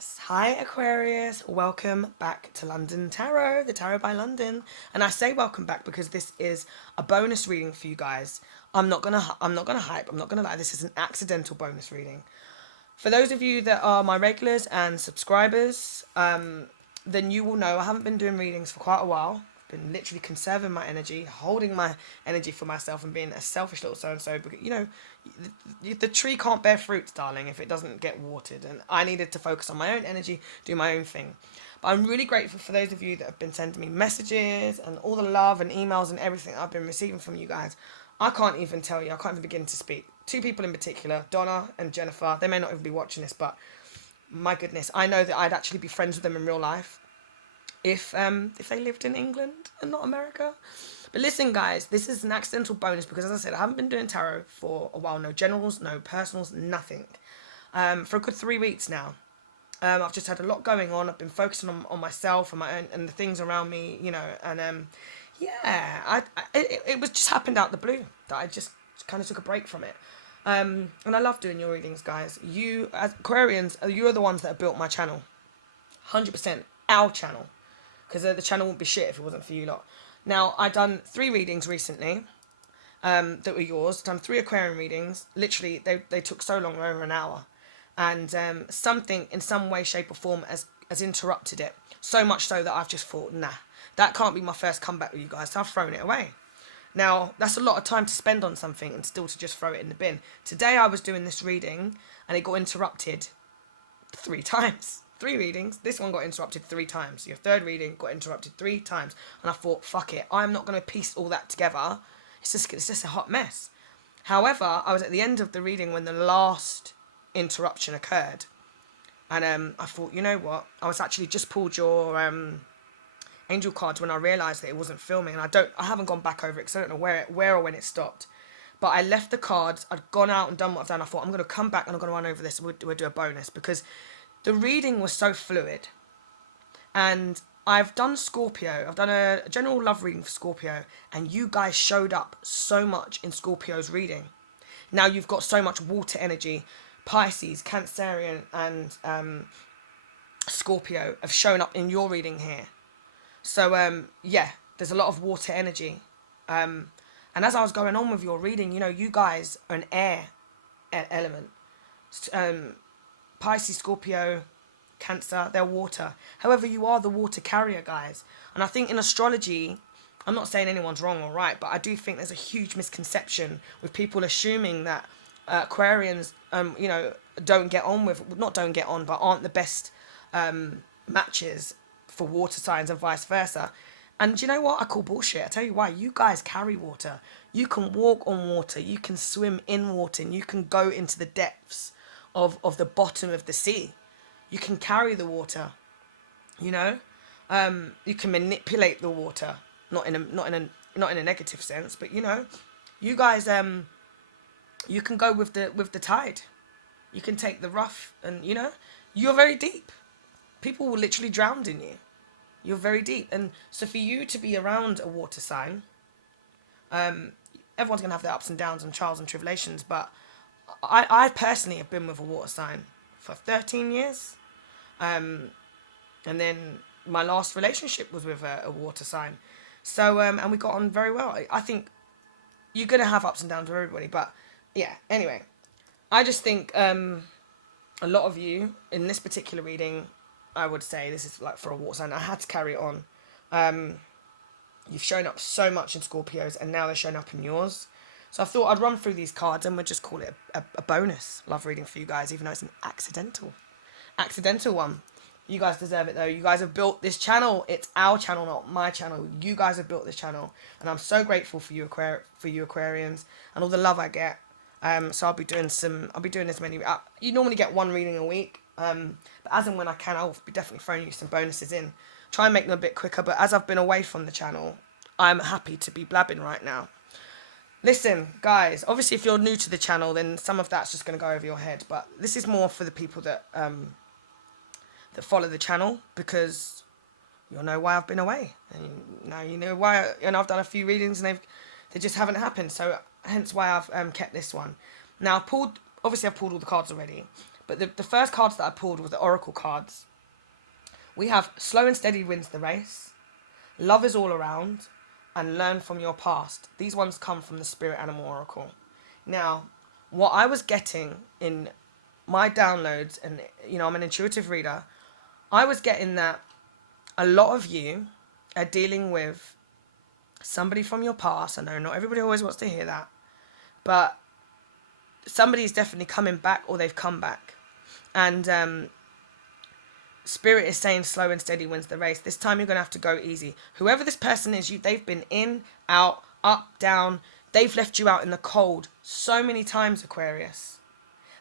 Aquarius. Hi, Aquarius. Welcome back to London Tarot, the Tarot by London. And I say welcome back because this is a bonus reading for you guys. I'm not gonna hype. I'm not gonna lie. This is an accidental bonus reading. For those of you that are my regulars and subscribers, then you will know I haven't been doing readings for quite a while. I've been literally conserving my energy, holding my energy for myself, and being a selfish little so and so. Because the tree can't bear fruits, darling, if it doesn't get watered. And I needed to focus on my own energy, do my own thing. But I'm really grateful for those of you that have been sending me messages and all the love and emails and everything I've been receiving from you guys. I can't even tell you. I can't even begin to speak. Two people in particular, Donna and Jennifer. They may not even be watching this, but my goodness, I know that I'd actually be friends with them in real life if they lived in England and not America. But listen, guys, this is an accidental bonus because, as I said, I haven't been doing tarot for a while. No generals, no personals, nothing. For a good 3 weeks now. I've just had a lot going on. I've been focusing on myself and my own and the things around me, and it was just happened out the blue that I just kind of took a break from it. And I love doing your readings, guys. You, as Aquarians, you are the ones that have built my channel. 100% our channel. Because the channel wouldn't be shit if it wasn't for you lot. Now, I've done 3 readings recently that were yours. I've done 3 Aquarian readings. Literally, they took so long, over an hour. And something in some way, shape or form has interrupted it. So much so that I've just thought, nah, that can't be my first comeback with you guys. So I've thrown it away. Now, that's a lot of time to spend on something and still to just throw it in the bin. Today I was doing this reading and it got interrupted 3 times. 3 readings. This one got interrupted 3 times. Your third reading got interrupted 3 times. And I thought, fuck it. I'm not going to piece all that together. It's just a hot mess. However, I was at the end of the reading when the last interruption occurred. And I thought, you know what? I was actually just pulled your angel cards when I realised that it wasn't filming, and I haven't gone back over it because I don't know where or when it stopped. But I left the cards. I'd gone out and done what I've done. I thought I'm going to come back and I'm going to run over this. We'll do a bonus because the reading was so fluid. And I've done Scorpio. I've done a general love reading for Scorpio, and you guys showed up so much in Scorpio's reading. Now you've got so much water energy. Pisces, Cancerian, and Scorpio have shown up in your reading here. So, there's a lot of water energy. And as I was going on with your reading, you guys are an air element. Pisces, Scorpio, Cancer, they're water. However, you are the water carrier, guys. And I think in astrology, I'm not saying anyone's wrong or right, but I do think there's a huge misconception with people assuming that Aquarians, don't get on, but aren't the best matches for water signs and vice versa. And do you know what? I call bullshit. I tell you why. You guys carry water. You can walk on water. You can swim in water. And you can go into the depths of the bottom of the sea. You can carry the water. You can manipulate the water. Not in a negative sense, but you guys you can go with the tide. You can take the rough, and you're very deep. People will literally drown in you. You're very deep. And so for you to be around a water sign, everyone's going to have their ups and downs and trials and tribulations, but I personally have been with a water sign for 13 years. And then my last relationship was with a water sign. So, and we got on very well. I think you're going to have ups and downs with everybody, but yeah, anyway. I just think a lot of you in this particular reading, I would say this is like for a water sign. I had to carry it on. You've shown up so much in Scorpios, and now they're showing up in yours. So I thought I'd run through these cards and we'd just call it a bonus love reading for you guys, even though it's an accidental one. You guys deserve it though. You guys have built this channel. It's our channel, not my channel. You guys have built this channel, and I'm so grateful for you, Aquarians, and all the love I get. So I'll be doing as many. You normally get 1 reading a week. But as and when I can, I'll be definitely throwing you some bonuses in. Try and make them a bit quicker. But as I've been away from the channel, I'm happy to be blabbing right now. Listen, guys, obviously if you're new to the channel, then some of that's just going to go over your head. But this is more for the people that follow the channel, because you'll know why I've been away. And now you know why. I've done a few readings and they just haven't happened. So hence why I've kept this one. Now, I've pulled all the cards already. But the first cards that I pulled were the oracle cards. We have slow and steady wins the race, love is all around, and learn from your past. These ones come from the Spirit Animal Oracle. Now, what I was getting in my downloads, and I'm an intuitive reader, I was getting that a lot of you are dealing with somebody from your past. I know not everybody always wants to hear that, but somebody's definitely coming back, or they've come back. And Spirit is saying slow and steady wins the race. This time you're going to have to go easy. Whoever this person is, they've been in, out, up, down. They've left you out in the cold so many times, Aquarius.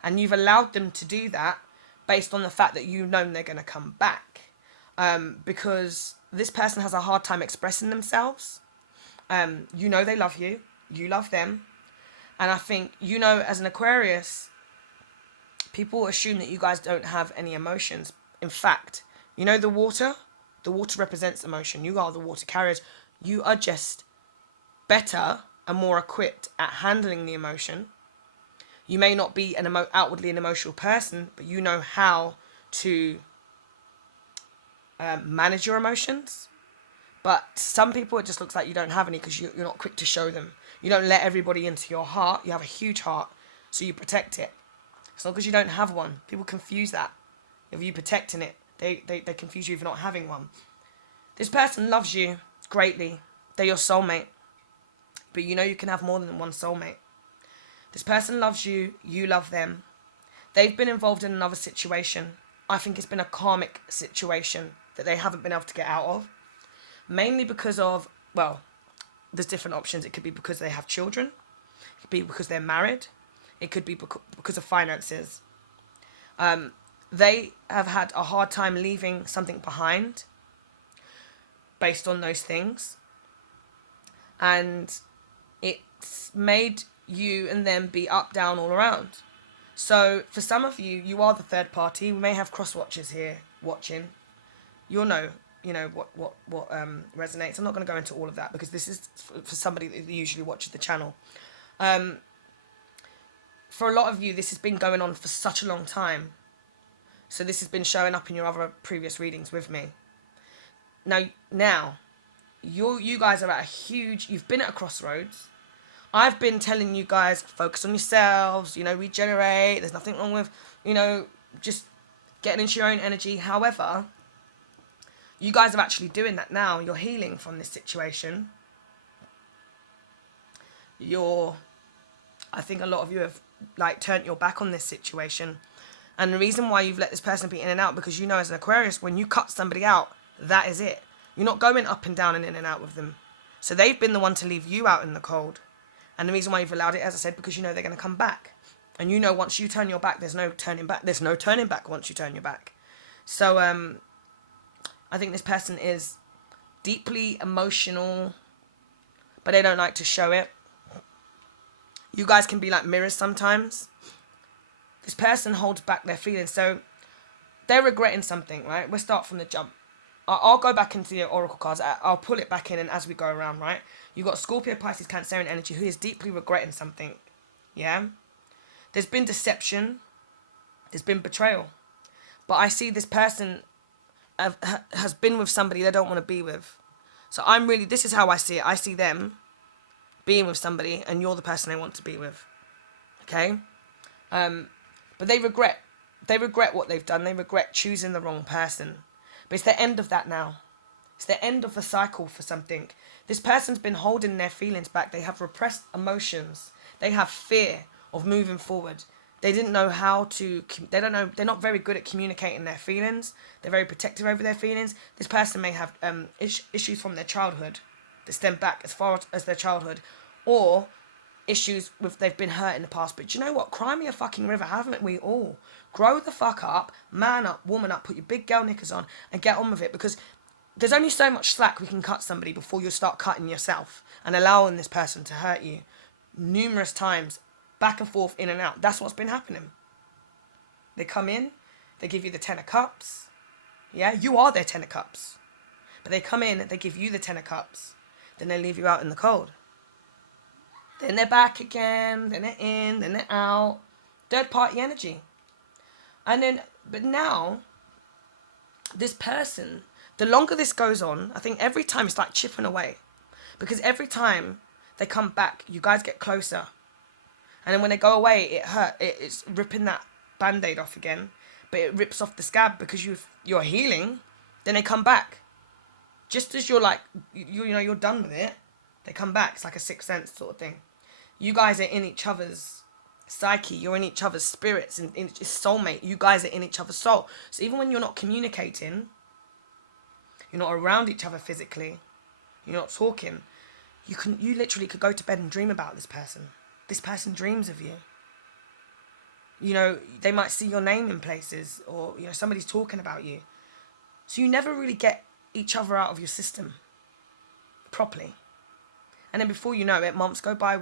And you've allowed them to do that based on the fact that you've known they're going to come back. Because this person has a hard time expressing themselves. They love you. You love them. And I think, as an Aquarius, people assume that you guys don't have any emotions. In fact, the water represents emotion. You are the water carriers. You are just better and more equipped at handling the emotion. You may not be outwardly an emotional person, but you know how to manage your emotions. But some people, it just looks like you don't have any because you're not quick to show them. You don't let everybody into your heart. You have a huge heart, so you protect it. It's not because you don't have one. People confuse that. If you protecting it, they confuse you for not having one. This person loves you greatly. They're your soulmate. But you can have more than one soulmate. This person loves you. You love them. They've been involved in another situation. I think it's been a karmic situation that they haven't been able to get out of. Mainly because of, there's different options. It could be because they have children. It could be because they're married. It could be because of finances. They have had a hard time leaving something behind based on those things. And it's made you and them be up, down, all around. So for some of you, you are the third party. We may have cross watchers here watching. You'll know what resonates. I'm not going to go into all of that because this is for somebody that usually watches the channel. For a lot of you, this has been going on for such a long time. So this has been showing up in your other previous readings with me. Now, you guys are at you've been at a crossroads. I've been telling you guys, focus on yourselves, regenerate. There's nothing wrong with, just getting into your own energy. However, you guys are actually doing that now. You're healing from this situation. I think a lot of you have turned your back on this situation. And the reason why you've let this person be in and out, because as an Aquarius, when you cut somebody out, that is it. You're not going up and down and in and out with them. So they've been the one to leave you out in the cold. And the reason why you've allowed it, as I said, because they're going to come back. And once you turn your back, there's no turning back. There's no turning back once you turn your back. So I think this person is deeply emotional, but they don't like to show it. You guys can be like mirrors sometimes. This person holds back their feelings. So they're regretting something, right? We'll start from the jump. I'll go back into the oracle cards. I'll pull it back in, and as we go around, right? You've got Scorpio, Pisces, Cancerian energy who is deeply regretting something. Yeah? There's been deception. There's been betrayal. But I see this person has been with somebody they don't want to be with. So this is how I see it. I see them being with somebody, and you're the person they want to be with. Okay? But they regret what they've done. They regret choosing the wrong person. But it's the end of that now. It's the end of a cycle for something. This person's been holding their feelings back. They have repressed emotions. They have fear of moving forward. They didn't know how to, they're not very good at communicating their feelings. They're very protective over their feelings. This person may have issues from their childhood that stem back as far as their childhood, or issues with they've been hurt in the past. But you know what? Cry me a fucking river, haven't we all? Grow the fuck up, man up, woman up, put your big girl knickers on and get on with it, because there's only so much slack we can cut somebody before you start cutting yourself and allowing this person to hurt you numerous times, back and forth, in and out. That's what's been happening. They come in, they give you the 10 of cups. Yeah, you are their 10 of cups. But they come in, they give you the 10 of cups. Then they leave you out in the cold. Then they're back again, then they're in, then they're out. Third party energy. And then, but now, this person, the longer this goes on, I think every time it's like chipping away. Because every time they come back, you guys get closer. And then when they go away, it hurt. It's ripping that band-aid off again. But it rips off the scab because you're healing. Then they come back. Just as you're like, you're done with it, they come back. It's like a sixth sense sort of thing. You guys are in each other's psyche. You're in each other's spirits. And in soulmate. You guys are in each other's soul. So even when you're not communicating, you're not around each other physically, you're not talking, you literally could go to bed and dream about this person. This person dreams of you. You know, they might see your name in places, or, you know, somebody's talking about you. So you never really get each other out of your system properly. And then before you know it, months go by,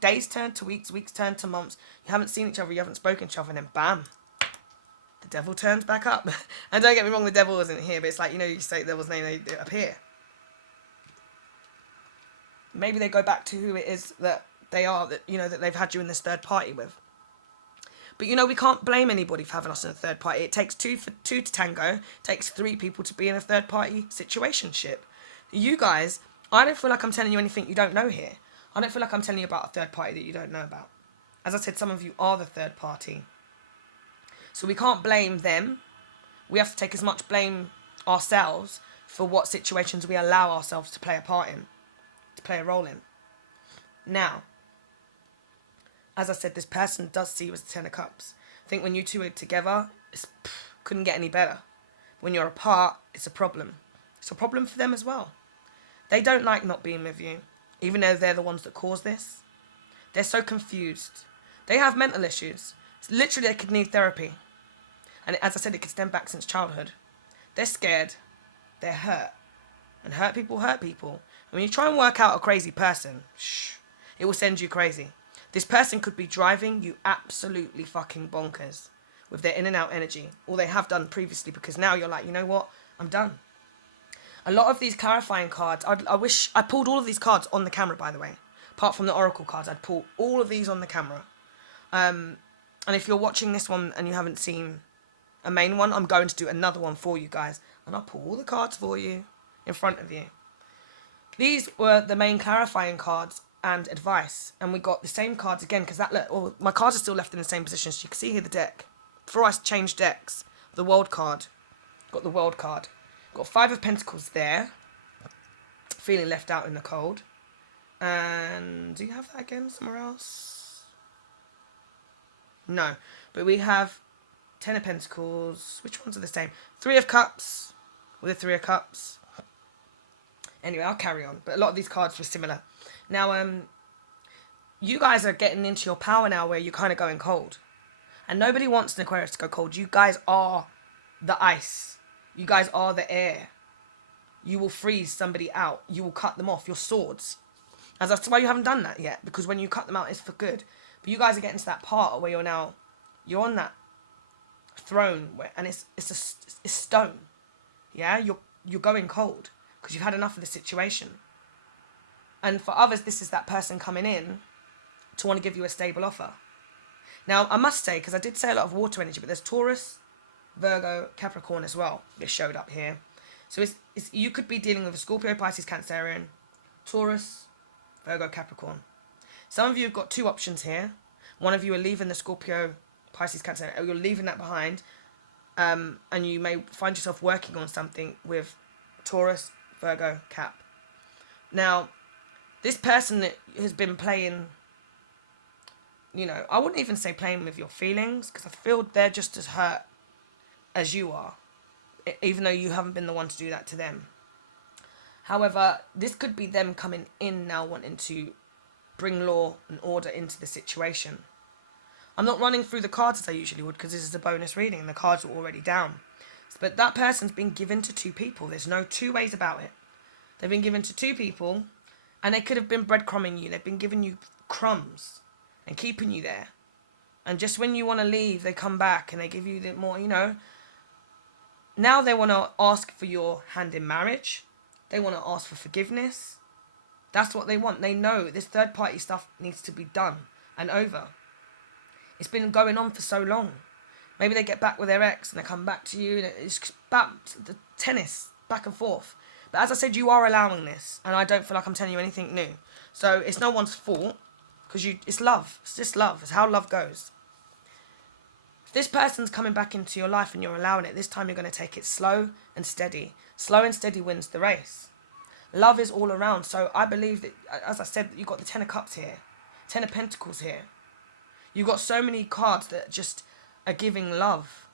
days turn to weeks turn to months. You haven't seen each other, you haven't spoken to each other, and then bam, the devil turns back up. And don't get me wrong, the devil isn't here, but it's like, you know, you say the devil's name, they appear. Maybe they go back to who it is that they are, that, you know, that they've had you in this third party with. But, you know, we can't blame anybody for having us in a third party. It takes two to tango. It takes 3 people to be in a third party situationship. You guys, I don't feel like I'm telling you anything you don't know here. I don't feel like I'm telling you about a third party that you don't know about. As I said, some of you are the third party. So we can't blame them. We have to take as much blame ourselves for what situations we allow ourselves to play a part in, to play a role in. Now, as I said, this person does see you as the Ten of Cups. I think when you two are together, couldn't get any better. When you're apart, it's a problem. It's a problem for them as well. They don't like not being with you, even though they're the ones that cause this. They're so confused. They have mental issues. Literally, they could need therapy. And as I said, it could stem back since childhood. They're scared. They're hurt. And hurt people hurt people. And when you try and work out a crazy person, it will send you crazy. This person could be driving you absolutely fucking bonkers with their in and out energy. Or they have done previously, because now you're like, you know what? I'm done. A lot of these clarifying cards, I wish I pulled all of these cards on the camera, by the way. Apart from the oracle cards, I'd pull all of these on the camera. And if you're watching this one and you haven't seen a main one, I'm going to do another one for you guys. And I'll pull all the cards for you in front of you. These were the main clarifying cards and advice. And we got the same cards again, because my cards are still left in the same position. So you can see here the deck. Before I changed decks, the World card. Got the World card. Got 5 of Pentacles there. Feeling left out in the cold. And do you have that again somewhere else? No. But we have 10 of Pentacles. Which ones are the same? 3 of Cups. With a 3 of Cups. Anyway, I'll carry on. But a lot of these cards were similar. Now, you guys are getting into your power now where you're kind of going cold. And nobody wants an Aquarius to go cold. You guys are the ice. You guys are the air. You will freeze somebody out. You will cut them off. Your swords. As that's why you haven't done that yet. Because when you cut them out, it's for good. But you guys are getting to that part where you're on that throne and it's stone. Yeah, you're going cold because you've had enough of the situation. And for others, this is that person coming in to want to give you a stable offer. Now, I must say, because I did say a lot of water energy, but there's Taurus, Virgo, Capricorn as well. This showed up here. So it's you could be dealing with a Scorpio, Pisces, Cancerian, Taurus, Virgo, Capricorn. Some of you have got 2 options here. One of you are leaving the Scorpio, Pisces, Cancer, or you're leaving that behind, and you may find yourself working on something with Taurus, Virgo, Cap. Now, this person that has been playing, you know, I wouldn't even say playing with your feelings, because I feel they're just as hurt as you are, even though you haven't been the one to do that to them. However, this could be them coming in now wanting to bring law and order into the situation. I'm not running through the cards as I usually would, because this is a bonus reading and the cards are already down. But that person's been given to 2 people. There's no 2 ways about it. They've been given to 2 people, and they could have been breadcrumbing you. They've been giving you crumbs and keeping you there. And just when you want to leave, they come back and they give you the more, you know. Now they want to ask for your hand in marriage. They want to ask for forgiveness. That's what they want. They know this third party stuff needs to be done and over. It's been going on for so long. Maybe they get back with their ex and they come back to you, and it's back the tennis, back and forth. But as I said, you are allowing this, and I don't feel like I'm telling you anything new. So it's no one's fault, because it's love. It's just love. It's how love goes. If this person's coming back into your life and you're allowing it, this time you're going to take it slow and steady. Slow and steady wins the race. Love is all around. So I believe that, as I said, you've got the Ten of Cups here. Ten of Pentacles here. You've got so many cards that just are giving love.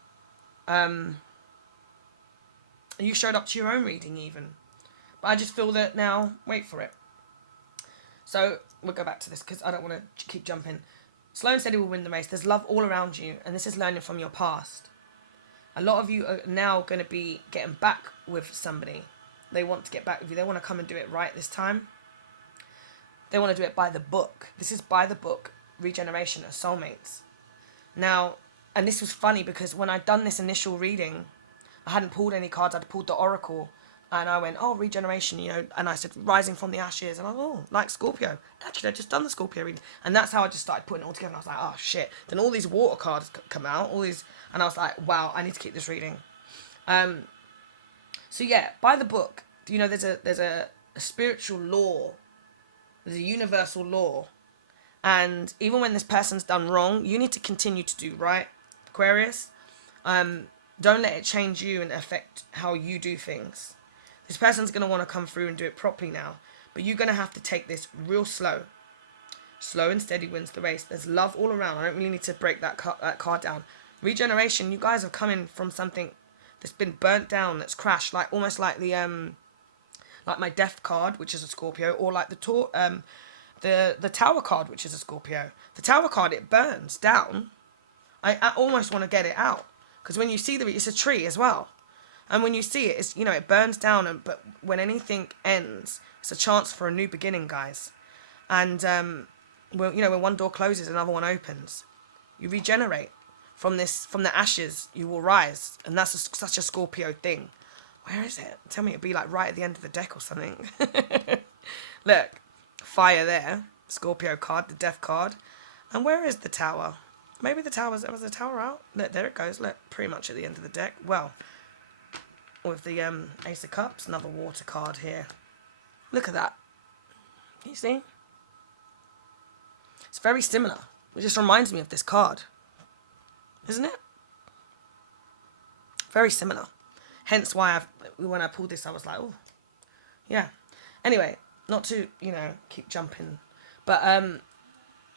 You showed up to your own reading even. But I just feel that now, wait for it. So we'll go back to this because I don't want to keep jumping. Slow and steady will win the race. There's love all around you, and this is learning from your past. A lot of you are now going to be getting back with somebody. They want to get back with you. They want to come and do it right this time. They want to do it by the book. This is by the book, regeneration of soulmates. Now, and this was funny because when I'd done this initial reading, I hadn't pulled any cards. I'd pulled the oracle. And I went, oh, regeneration, and I said, rising from the ashes. And I was, oh, like Scorpio. Actually, I'd just done the Scorpio reading. And that's how I just started putting it all together. And I was like, oh, shit. Then all these water cards come out, and I was like, wow, I need to keep this reading. So yeah, by the book, there's a spiritual law. There's a universal law. And even when this person's done wrong, you need to continue to do right, Aquarius. Don't let it change you and affect how you do things. This person's going to want to come through and do it properly now. But you're going to have to take this real slow. Slow and steady wins the race. There's love all around. I don't really need to break that card down. Regeneration, you guys are coming from something that's been burnt down, that's crashed. Like almost like the like my death card, which is a Scorpio, or like the Tower card, which is a Scorpio. The Tower card, it burns down. I almost want to get it out. Because when you see it's a tree as well. And when you see it, it's, it burns down. But when anything ends, it's a chance for a new beginning, guys. And, when one door closes, another one opens. You regenerate. From the ashes, you will rise. And that's such a Scorpio thing. Where is it? Tell me it'd be like right at the end of the deck or something. Look, fire there. Scorpio card, the death card. And where is the Tower? Maybe was the Tower out? Look, there it goes. Look, pretty much at the end of the deck. Well, with the Ace of Cups, another water card here. Look at that. Can you see? It's very similar. It just reminds me of this card. Isn't it? Very similar. Hence why when I pulled this, I was like, oh, yeah. Anyway, not to, keep jumping. But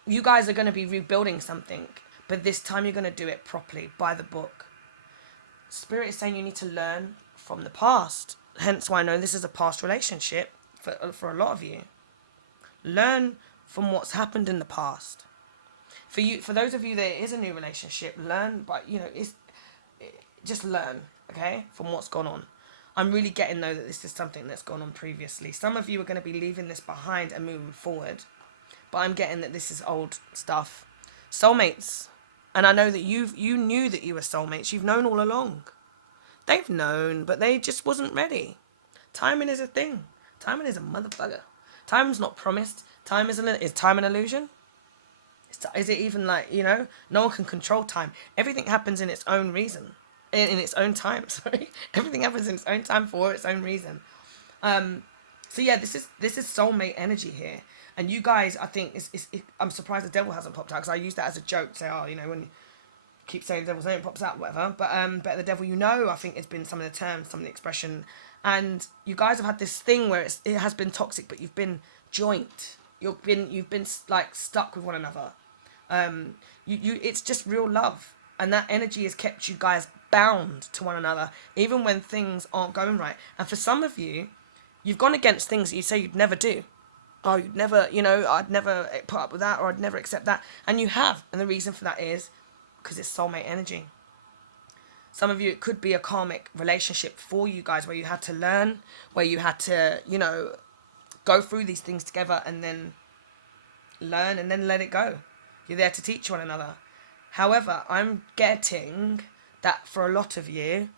you guys are going to be rebuilding something. But this time you're going to do it properly, by the book. Spirit is saying you need to learn from the past. Hence why I know this is a past relationship for a lot of you. Learn from what's happened in the past. For those of you that it is a new relationship, learn, but just learn, okay, from what's gone on. I'm really getting though that this is something that's gone on previously. Some of you are going to be leaving this behind and moving forward, but I'm getting that this is old stuff. Soulmates. And I know that you knew that you were soulmates. You've known all along. They've known, but they just wasn't ready. Timing is a thing. Timing is a motherfucker. Time's not promised. Is time an illusion? Is it even like, no one can control time. Everything happens in its own reason. In its own time, sorry. Everything happens in its own time for its own reason. So yeah, this is soulmate energy here. And you guys, I think, I'm surprised the devil hasn't popped out, because I use that as a joke. Say, when you keep saying the devil's name, it pops out, whatever. But the devil, I think it's been some of the terms, some of the expression. And you guys have had this thing where it has been toxic, but you've been joint. You've been like stuck with one another. It's just real love. And that energy has kept you guys bound to one another, even when things aren't going right. And for some of you, you've gone against things that you say you'd never do. Oh, you'd never, I'd never put up with that, or I'd never accept that. And you have. And the reason for that is because it's soulmate energy. Some of you, it could be a karmic relationship for you guys where you had to learn, where you had to, go through these things together and then learn and then let it go. You're there to teach one another. However, I'm getting that for a lot of you,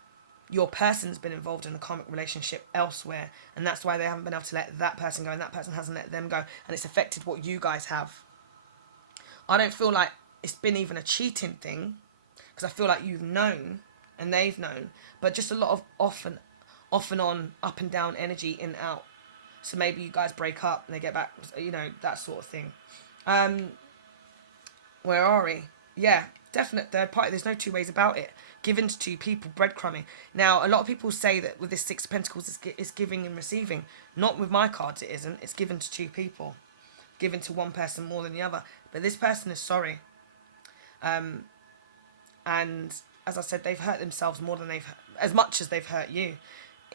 your person's been involved in a karmic relationship elsewhere, and that's why they haven't been able to let that person go, and that person hasn't let them go, and it's affected what you guys have. I don't feel like it's been even a cheating thing, because I feel like you've known and they've known, but just a lot of off and on, up and down energy, in and out. So maybe you guys break up and they get back, you know, that sort of thing. Where are we? Yeah, definite third party. There's no two ways about it. Given to two people, breadcrumbing. Now, a lot of people say that with this Six of Pentacles, it's giving and receiving. Not with my cards, it isn't. It's given to two people. Given to one person more than the other. But this person is sorry. And as I said, they've hurt themselves more than as much as they've hurt you.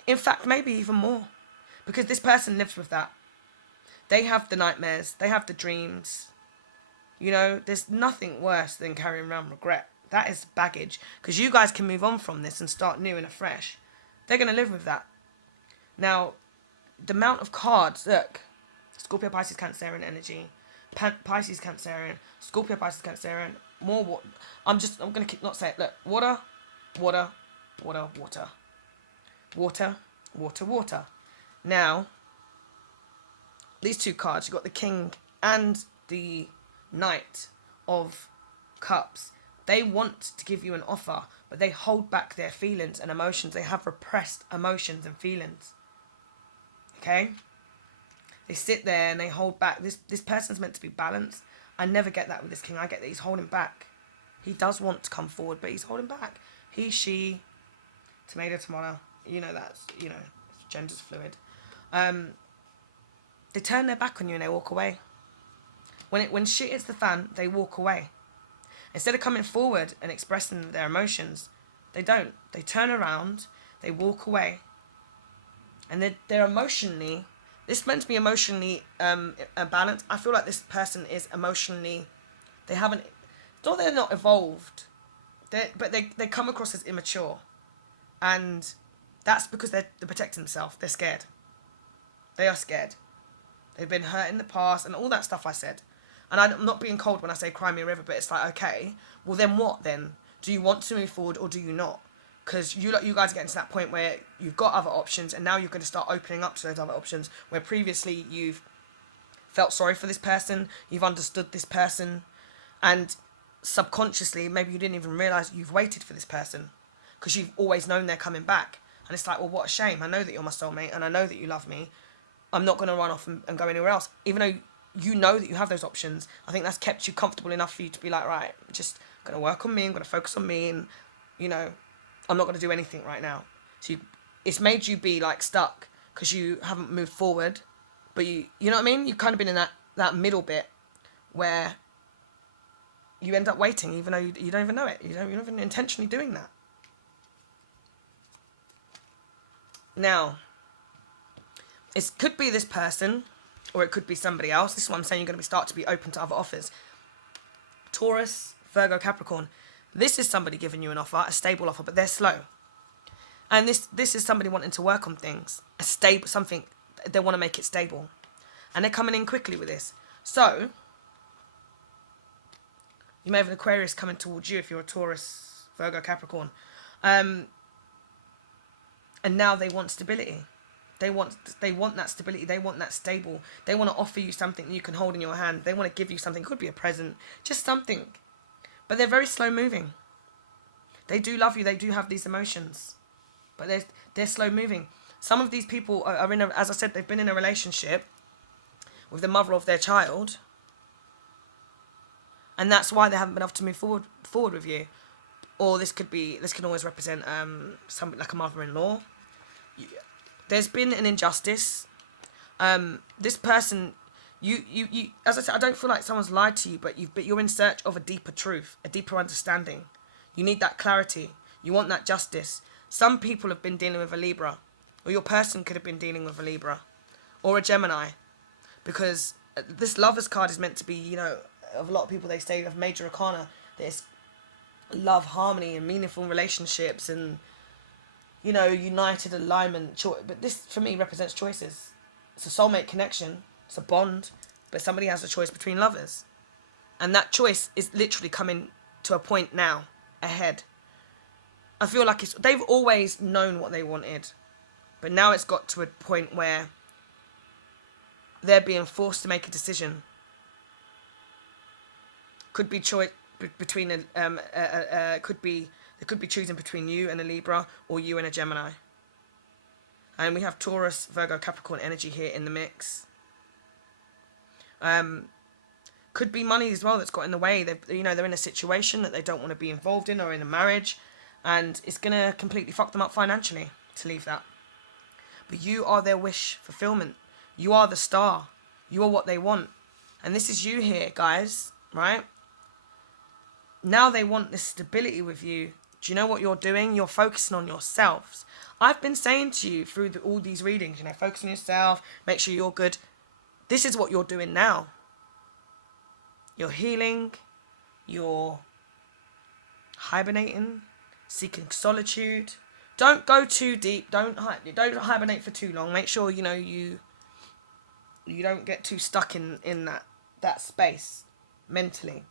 In fact, maybe even more. Because this person lives with that. They have the nightmares. They have the dreams. You know, there's nothing worse than carrying around regret. That is baggage. Because you guys can move on from this and start new and afresh. They're going to live with that. Now, the amount of cards, look. Scorpio, Pisces, Cancerian energy. Pisces, Cancerian. Scorpio, Pisces, Cancerian. More water. I'm going to keep not saying it. Look, water, water, water, water. Water, water, water. Now, these two cards, you've got the King and the Knight of Cups. They want to give you an offer, but they hold back their feelings and emotions. They have repressed emotions and feelings. Okay? They sit there and they hold back. This person's meant to be balanced. I never get that with this King. I get that he's holding back. He does want to come forward, but he's holding back. He, she, tomato, tomato. You know that's, you know, gender's fluid. They turn their back on you and they walk away. When shit hits the fan, they walk away. Instead of coming forward and expressing their emotions, they don't. They turn around, they walk away. And they're emotionally, this meant to be emotionally balanced. I feel like this person is emotionally, they haven't, though they're not evolved, but they come across as immature. And that's because they're protecting themselves. They're scared. They are scared. They've been hurt in the past and all that stuff I said. And I'm not being cold when I say cry me a river, but it's like, okay, well then what then? Do you want to move forward or do you not? Because you guys are getting to that point where you've got other options and now you're going to start opening up to those other options where previously you've felt sorry for this person, you've understood this person, and subconsciously maybe you didn't even realise you've waited for this person because you've always known they're coming back. And it's like, well, what a shame. I know that you're my soulmate and I know that you love me. I'm not going to run off and go anywhere else. Even though you know that you have those options, I think that's kept you comfortable enough for you to be like, right, I'm just going to work on me, I'm going to focus on me, and, you know, I'm not going to do anything right now. So it's made you be, like, stuck because you haven't moved forward. But you know what I mean? You've kind of been in that middle bit where you end up waiting even though you don't even know it. You're not even intentionally doing that. Now, it could be this person, or it could be somebody else. This is what I'm saying. You're going to start to be open to other offers. Taurus, Virgo, Capricorn. This is somebody giving you an offer, a stable offer, but they're slow. And this is somebody wanting to work on things, a stable something. They want to make it stable, and they're coming in quickly with this. So you may have an Aquarius coming towards you if you're a Taurus, Virgo, Capricorn, and now they want stability. They want that stability. They want that stable. They want to offer you something that you can hold in your hand. They want to give you something. It could be a present, just something. But they're very slow moving. They do love you. They do have these emotions, but they're slow moving. Some of these people are in as I said, they've been in a relationship with the mother of their child, and that's why they haven't been able to move forward with you. Or this can always represent something like a mother-in-law. There's been an injustice. This person, you as I said, I don't feel like someone's lied to you, but you're in search of a deeper truth, a deeper understanding. You need that clarity. You want that justice. Some people have been dealing with a Libra, or your person could have been dealing with a Libra, or a Gemini, because this Lovers card is meant to be, you know, of a lot of people they say of major arcana, there's love, harmony, and meaningful relationships, and, you know, united alignment. But this, for me, represents choices. It's a soulmate connection. It's a bond. But somebody has a choice between lovers. And that choice is literally coming to a point now, ahead. I feel like they've always known what they wanted. But now it's got to a point where they're being forced to make a decision. Could be choice. between could be, they could be choosing between you and a Libra or you and a Gemini. And we have Taurus, Virgo, Capricorn energy here in the mix. Could be money as well that's got in the way. They're in a situation that they don't want to be involved in, or in a marriage, and it's going to completely fuck them up financially to leave that. But you are their wish fulfillment. You are the star. You are what they want. And this is you here, guys, right? Now they want this stability with you. Do you know what you're doing? You're focusing on yourselves. I've been saying to you through all these readings, focus on yourself, make sure you're good. This is what you're doing now. You're healing, you're hibernating, seeking solitude. Don't go too deep. Don't hibernate for too long. Make sure you don't get too stuck in that space mentally.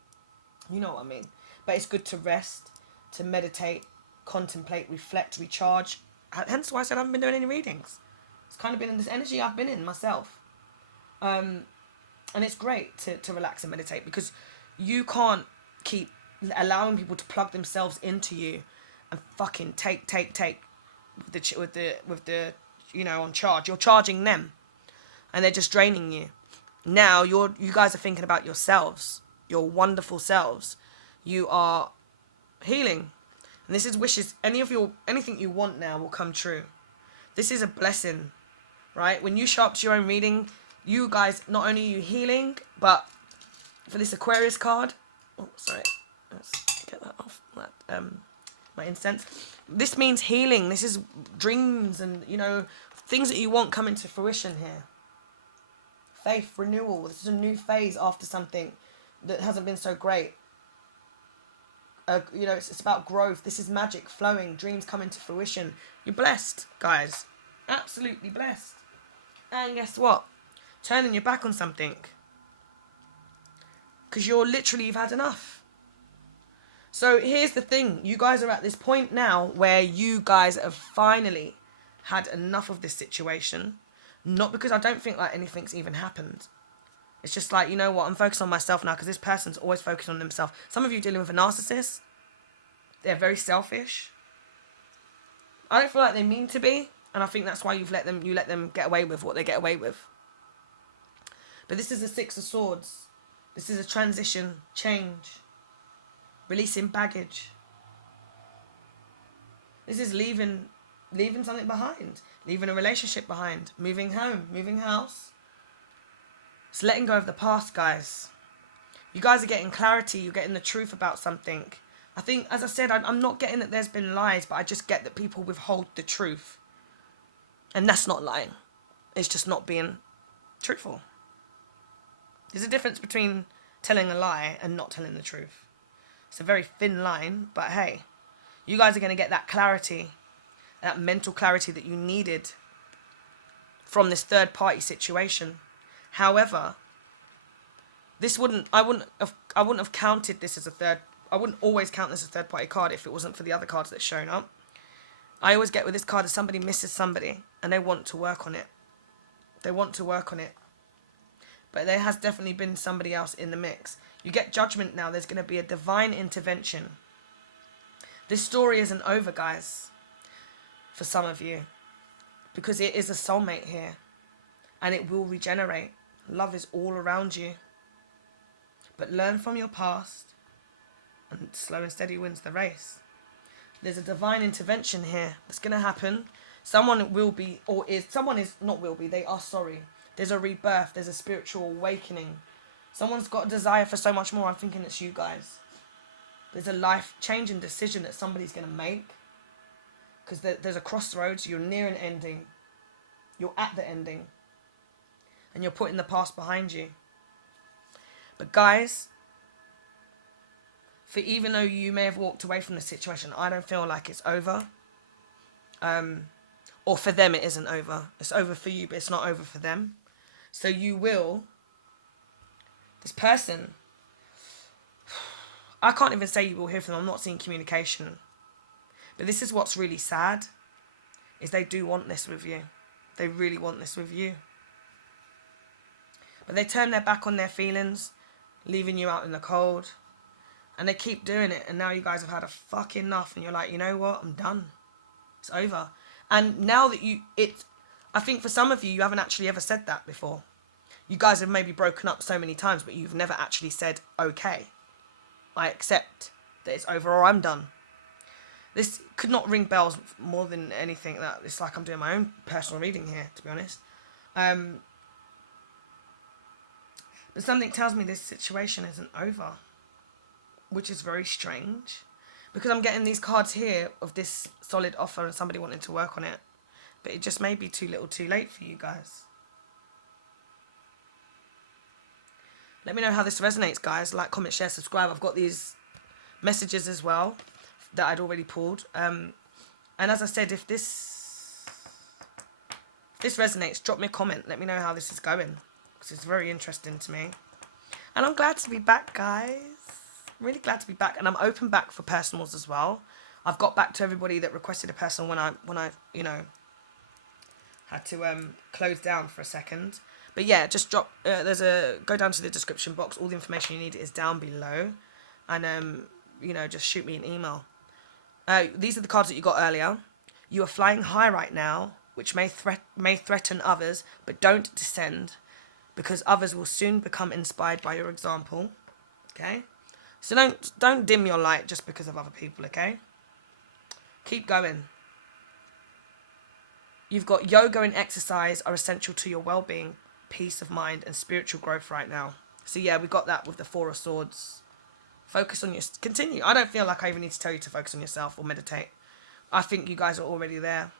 You know what I mean? But it's good to rest, to meditate, contemplate, reflect, recharge. Hence why I said I haven't been doing any readings. It's kind of been in this energy I've been in myself. And it's great to relax and meditate, because you can't keep allowing people to plug themselves into you and fucking take with the on charge. You're charging them, and they're just draining you. Now you guys are thinking about yourselves, your wonderful selves. You are healing, and this is wishes. Anything you want now will come true. This is a blessing, right? When you show up to your own reading, you guys, not only are you healing, but for this Aquarius card, let's get that off, my incense. This means healing. This is dreams and, things that you want coming to fruition here. Faith, renewal. This is a new phase after something that hasn't been so great. It's about growth. This is magic flowing, dreams coming to fruition. You're blessed, guys. Absolutely blessed. And guess what? Turning your back on something, because you've had enough. So here's the thing, you guys are at this point now where you guys have finally had enough of this situation. Not because I don't think anything's even happened. It's just you know what, I'm focused on myself now, because this person's always focused on themselves. Some of you dealing with a narcissist, they're very selfish. I don't feel like they mean to be, and I think that's why you let them get away with what they get away with. But this is the Six of Swords. This is a transition, change, releasing baggage. This is leaving something behind, leaving a relationship behind, moving home, moving house. It's letting go of the past, guys. You guys are getting clarity. You're getting the truth about something. I think, as I said, I'm not getting that there's been lies, but I just get that people withhold the truth. And that's not lying. It's just not being truthful. There's a difference between telling a lie and not telling the truth. It's a very thin line, but hey, you guys are going to get that clarity, that mental clarity that you needed from this third party situation. However, I wouldn't have counted this as I wouldn't always count this as a third party card if it wasn't for the other cards that's shown up. I always get with this card as somebody misses somebody and they want to work on it. But there has definitely been somebody else in the mix. You get judgment now. There's going to be a divine intervention. This story isn't over, guys, for some of you, because it is a soulmate here, and it will regenerate. Love is all around you. But learn from your past, and slow and steady wins the race. There's a divine intervention here that's going to happen. Someone will be, they are sorry. There's a rebirth. There's a spiritual awakening. Someone's got a desire for so much more. I'm thinking it's you guys. There's a life-changing decision that somebody's going to make. Because there's a crossroads. You're near an ending. You're at the ending. And you're putting the past behind you. But guys, for even though you may have walked away from the situation, I don't feel like it's over. Or for them it isn't over. It's over for you, but it's not over for them. So this person, I can't even say you will hear from them. I'm not seeing communication. But this is what's really sad, is they do want this with you. They really want this with you. But they turn their back on their feelings, leaving you out in the cold. And they keep doing it, and now you guys have had a fuck enough, and you're like, you know what, I'm done. It's over. And now that I think for some of you, you haven't actually ever said that before. You guys have maybe broken up so many times, but you've never actually said, okay, I accept that it's over, or I'm done. This could not ring bells more than anything. That it's like I'm doing my own personal reading here, to be honest. But something tells me this situation isn't over, which is very strange, because I'm getting these cards here of this solid offer and somebody wanting to work on it, but it just may be too little too late for you guys. Let me know how this resonates, guys. Like, comment, share, subscribe. I've got these messages as well that I'd already pulled, and as I said, if this resonates, drop me a comment. Let me know how this is going, because it's very interesting to me. And I'm glad to be back, guys. Really glad to be back, and I'm open back for personals as well. I've got back to everybody that requested a personal when I you know, had to close down for a second. But yeah, just drop. Go down to the description box. All the information you need is down below, and you know, just shoot me an email. These are the cards that you got earlier. You are flying high right now, which may threaten others, but don't descend, because others will soon become inspired by your example. Okay. So don't dim your light just because of other people, okay? Keep going. You've got yoga and exercise are essential to your well-being, peace of mind, and spiritual growth right now. So yeah, we got that with the Four of Swords. Focus on continue. I don't feel like I even need to tell you to focus on yourself or meditate. I think you guys are already there.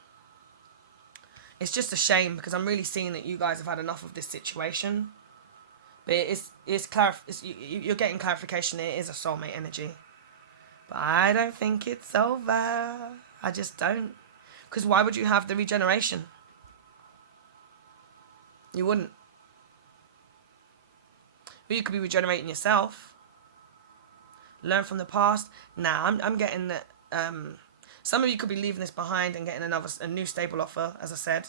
It's just a shame, because I'm really seeing that you guys have had enough of this situation. But you're getting clarification. It is a soulmate energy. But I don't think it's over. I just don't. Because why would you have the regeneration? You wouldn't. Or you could be regenerating yourself. Learn from the past. Nah, I'm getting that. Some of you could be leaving this behind and getting a new stable offer, as I said.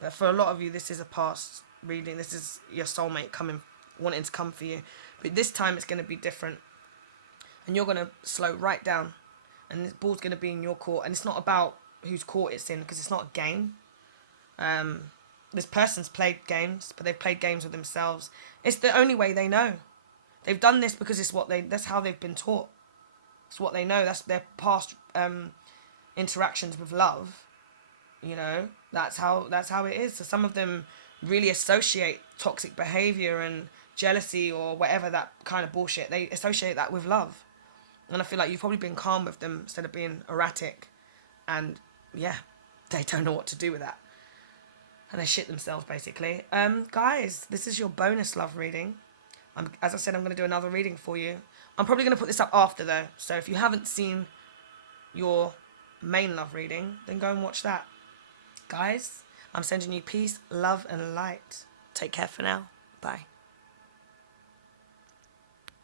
But for a lot of you, this is a past reading. This is your soulmate wanting to come for you. But this time it's going to be different. And you're going to slow right down. And this ball's going to be in your court. And it's not about whose court it's in, because it's not a game. This person's played games, but they've played games with themselves. It's the only way they know. They've done this because that's how they've been taught. It's what they know. That's their past interactions with love. You know, that's how it is. So some of them really associate toxic behavior and jealousy or whatever, that kind of bullshit. They associate that with love. And I feel like you've probably been calm with them instead of being erratic. And yeah, they don't know what to do with that. And they shit themselves, basically. Guys, this is your bonus love reading. As I said, I'm going to do another reading for you. I'm probably going to put this up after, though. So if you haven't seen your main love reading, then go and watch that. Guys, I'm sending you peace, love, and light. Take care for now. Bye.